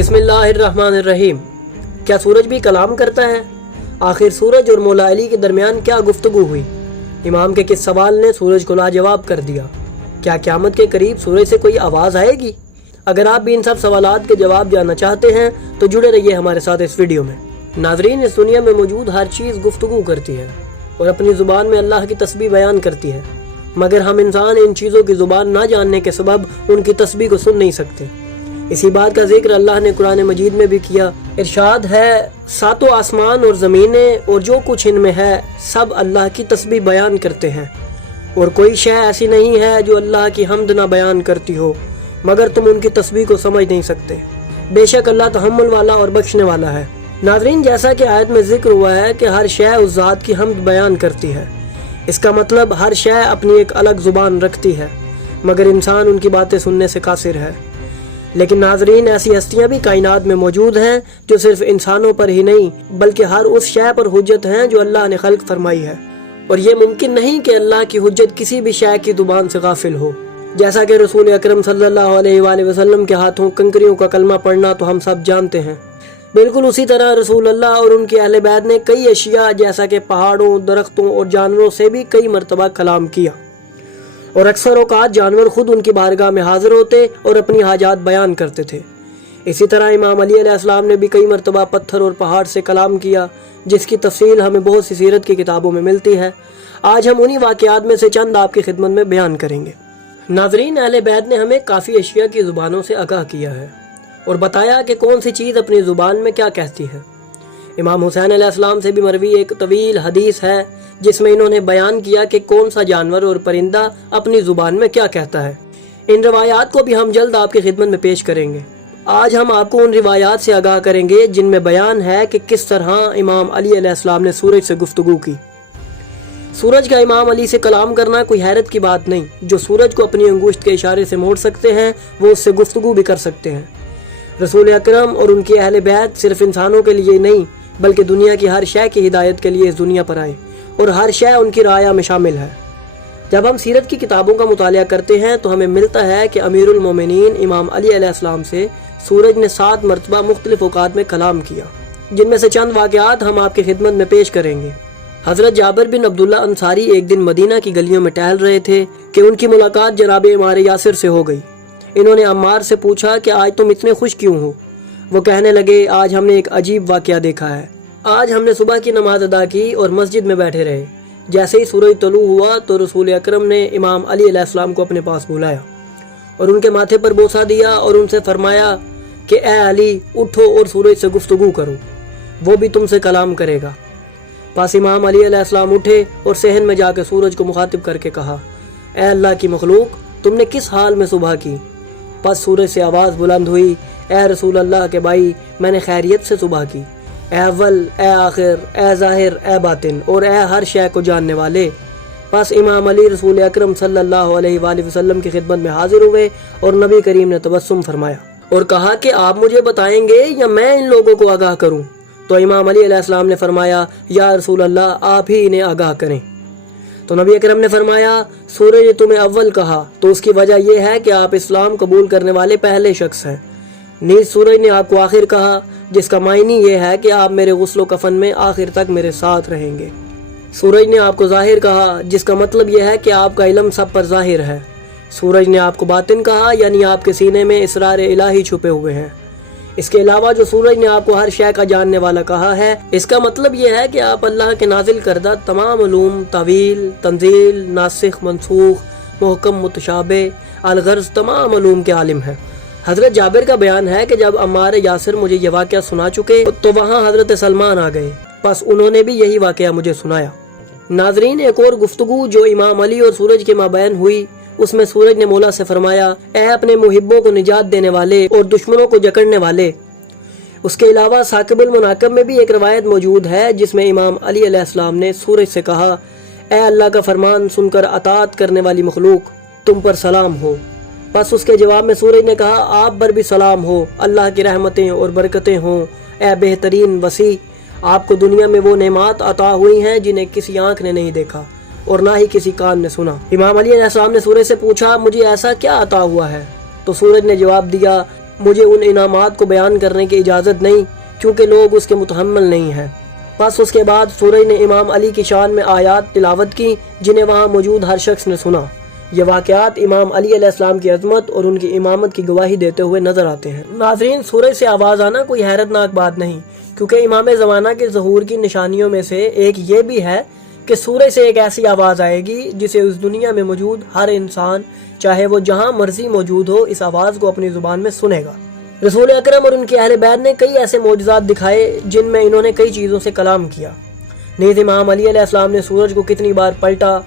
بسم اللہ الرحمن الرحیم۔ کیا سورج بھی کلام کرتا ہے؟ آخر سورج اور مولا علی کے درمیان کیا گفتگو ہوئی؟ امام کے کس سوال نے سورج کو لاجواب کر دیا؟ کیا قیامت کے قریب سورج سے کوئی آواز آئے گی؟ اگر آپ بھی ان سب سوالات کے جواب جاننا چاہتے ہیں تو جڑے رہیے ہمارے ساتھ اس ویڈیو میں۔ ناظرین، اس دنیا میں موجود ہر چیز گفتگو کرتی ہے اور اپنی زبان میں اللہ کی تسبیح بیان کرتی ہے، مگر ہم انسان ان چیزوں کی زبان نہ جاننے کے سبب ان کی تسبیح کو سن نہیں سکتے۔ اسی بات کا ذکر اللہ نے قرآن مجید میں بھی کیا۔ ارشاد ہے، ساتوں آسمان اور زمینیں اور جو کچھ ان میں ہے سب اللہ کی تسبیح بیان کرتے ہیں، اور کوئی شے ایسی نہیں ہے جو اللہ کی حمد نہ بیان کرتی ہو، مگر تم ان کی تسبیح کو سمجھ نہیں سکتے۔ بے شک اللہ تحمل والا اور بخشنے والا ہے۔ ناظرین، جیسا کہ آیت میں ذکر ہوا ہے کہ ہر شے اس ذات کی حمد بیان کرتی ہے، اس کا مطلب ہر شے اپنی ایک الگ زبان رکھتی ہے، مگر انسان ان کی باتیں سننے سے قاصر ہے۔ لیکن ناظرین، ایسی ہستیاں بھی کائنات میں موجود ہیں جو صرف انسانوں پر ہی نہیں بلکہ ہر اس شے پر حجت ہیں جو اللہ نے خلق فرمائی ہے، اور یہ ممکن نہیں کہ اللہ کی حجت کسی بھی شے کی زبان سے غافل ہو۔ جیسا کہ رسول اکرم صلی اللہ علیہ وآلہ وسلم کے ہاتھوں کنکریوں کا کلمہ پڑھنا تو ہم سب جانتے ہیں، بالکل اسی طرح رسول اللہ اور ان کے اہل بیت نے کئی اشیاء جیسا کہ پہاڑوں، درختوں اور جانوروں سے بھی کئی مرتبہ کلام کیا، اور اکثر اوقات جانور خود ان کی بارگاہ میں حاضر ہوتے اور اپنی حاجات بیان کرتے تھے۔ اسی طرح امام علی علیہ السلام نے بھی کئی مرتبہ پتھر اور پہاڑ سے کلام کیا، جس کی تفصیل ہمیں بہت سی سیرت کی کتابوں میں ملتی ہے۔ آج ہم انہی واقعات میں سے چند آپ کی خدمت میں بیان کریں گے۔ ناظرین، اہل بیت نے ہمیں کافی اشیاء کی زبانوں سے آگاہ کیا ہے اور بتایا کہ کون سی چیز اپنی زبان میں کیا کہتی ہے۔ امام حسین علیہ السلام سے بھی مروی ایک طویل حدیث ہے جس میں انہوں نے بیان کیا کہ کون سا جانور اور پرندہ اپنی زبان میں کیا کہتا ہے۔ ان روایات کو بھی ہم جلد آپ کی خدمت میں پیش کریں گے۔ آج ہم آپ کو ان روایات سے آگاہ کریں گے جن میں بیان ہے کہ کس طرح امام علی علیہ السلام نے سورج سے گفتگو کی۔ سورج کا امام علی سے کلام کرنا کوئی حیرت کی بات نہیں۔ جو سورج کو اپنی انگشت کے اشارے سے موڑ سکتے ہیں وہ اس سے گفتگو بھی کر سکتے ہیں۔ رسول اکرم اور ان کے اہل بیت صرف انسانوں کے لیے نہیں بلکہ دنیا کی ہر شے کی ہدایت کے لیے اس دنیا پر آئے، اور ہر شے ان کی رعایا میں شامل ہے۔ جب ہم سیرت کی کتابوں کا مطالعہ کرتے ہیں تو ہمیں ملتا ہے کہ امیر المومنین امام علی علیہ السلام سے سورج نے 7 مرتبہ مختلف اوقات میں کلام کیا، جن میں سے چند واقعات ہم آپ کی خدمت میں پیش کریں گے۔ حضرت جابر بن عبداللہ انصاری ایک دن مدینہ کی گلیوں میں ٹہل رہے تھے کہ ان کی ملاقات جناب عمار یاسر سے ہو گئی۔ انہوں نے عمار سے پوچھا کہ آج تم اتنے خوش کیوں ہو؟ وہ کہنے لگے، آج ہم نے ایک عجیب واقعہ دیکھا ہے۔ آج ہم نے صبح کی نماز ادا کی اور مسجد میں بیٹھے رہے۔ جیسے ہی سورج طلوع ہوا تو رسول اکرم نے امام علی علیہ السلام کو اپنے پاس بلایا اور ان کے ماتھے پر بوسہ دیا اور ان سے فرمایا کہ اے علی، اٹھو اور سورج سے گفتگو کرو، وہ بھی تم سے کلام کرے گا۔ پس امام علی علیہ السلام اٹھے اور صحن میں جا کے سورج کو مخاطب کر کے کہا، اے اللہ کی مخلوق، تم نے کس حال میں صبح کی؟ پس سورج سے آواز بلند ہوئی، اے رسول اللہ کے بھائی، میں نے خیریت سے صبح کی، اے اول، اے آخر، اے ظاہر، اے باطن، اور اے ہر شے کو جاننے والے۔ پس امام علی رسول اکرم صلی اللہ علیہ وآلہ وسلم کی خدمت میں حاضر ہوئے اور نبی کریم نے تبسم فرمایا اور کہا کہ آپ مجھے بتائیں گے یا میں ان لوگوں کو آگاہ کروں؟ تو امام علی علیہ السلام نے فرمایا، یا رسول اللہ، آپ ہی انہیں آگاہ کریں۔ تو نبی اکرم نے فرمایا، سورج نے تمہیں اول کہا تو اس کی وجہ یہ ہے کہ آپ اسلام قبول کرنے والے پہلے شخص ہیں۔ نیز سورج نے آپ کو آخر کہا، جس کا معنی یہ ہے کہ آپ میرے غسل و کفن میں آخر تک میرے ساتھ رہیں گے۔ سورج نے آپ کو ظاہر کہا، جس کا مطلب یہ ہے کہ آپ کا علم سب پر ظاہر ہے۔ سورج نے آپ کو باطن کہا، یعنی آپ کے سینے میں اسرار الہی چھپے ہوئے ہیں۔ اس کے علاوہ جو سورج نے آپ کو ہر شے کا جاننے والا کہا ہے، اس کا مطلب یہ ہے کہ آپ اللہ کے نازل کردہ تمام علوم، تعویل، تنزیل، ناسخ منسوخ، محکم متشابہ، الغرض تمام علوم کے عالم ہیں۔ حضرت جابر کا بیان ہے کہ جب عمار یاسر مجھے یہ واقعہ سنا چکے تو وہاں حضرت سلمان آ گئے، پس انہوں نے بھی یہی واقعہ مجھے سنایا۔ ناظرین، ایک اور گفتگو جو امام علی اور سورج کے مابین ہوئی، اس میں سورج نے مولا سے فرمایا، اے اپنے محبوں کو نجات دینے والے اور دشمنوں کو جکڑنے والے۔ اس کے علاوہ ثاقب المناقب میں بھی ایک روایت موجود ہے جس میں امام علی علیہ السلام نے سورج سے کہا، اے اللہ کا فرمان سن کر اطاعت کرنے والی مخلوق، تم پر سلام ہو۔ پس اس کے جواب میں سورج نے کہا، آپ پر بھی سلام ہو، اللہ کی رحمتیں اور برکتیں ہوں، اے بہترین وسیع، آپ کو دنیا میں وہ نعمات عطا ہوئی ہیں جنہیں کسی آنکھ نے نہیں دیکھا اور نہ ہی کسی کان نے سنا۔ امام علی علیہ السلام نے سورج سے پوچھا، مجھے ایسا کیا عطا ہوا ہے؟ تو سورج نے جواب دیا، مجھے ان انعامات کو بیان کرنے کی اجازت نہیں کیونکہ لوگ اس کے متحمل نہیں ہیں۔ بس اس کے بعد سورج نے امام علی کی شان میں آیات تلاوت کی جنہیں وہاں موجود ہر شخص نے سنا۔ یہ واقعات امام علی علیہ السلام کی عظمت اور ان کی امامت کی گواہی دیتے ہوئے نظر آتے ہیں۔ ناظرین، سورج سے آواز آنا کوئی حیرت ناک بات نہیں، کیونکہ امام زمانہ کے ظہور کی نشانیوں میں سے ایک یہ بھی ہے کہ سورج سے ایک ایسی آواز آئے گی جسے اس دنیا میں موجود ہر انسان، چاہے وہ جہاں مرضی موجود ہو، اس آواز کو اپنی زبان میں سنے گا۔ رسول اکرم اور ان کے اہل بیت نے کئی ایسے معجزات دکھائے جن میں انہوں نے کئی چیزوں سے کلام کیا۔ نیز امام علی علیہ السلام نے سورج کو کتنی بار پلٹا۔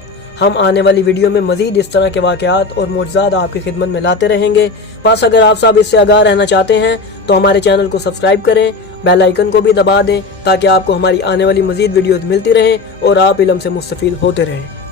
ہم آنے والی ویڈیو میں مزید اس طرح کے واقعات اور معجزات آپ کی خدمت میں لاتے رہیں گے۔ بس اگر آپ سب اس سے آگاہ رہنا چاہتے ہیں تو ہمارے چینل کو سبسکرائب کریں، بیل آئیکن کو بھی دبا دیں تاکہ آپ کو ہماری آنے والی مزید ویڈیوز ملتی رہیں اور آپ علم سے مستفید ہوتے رہیں۔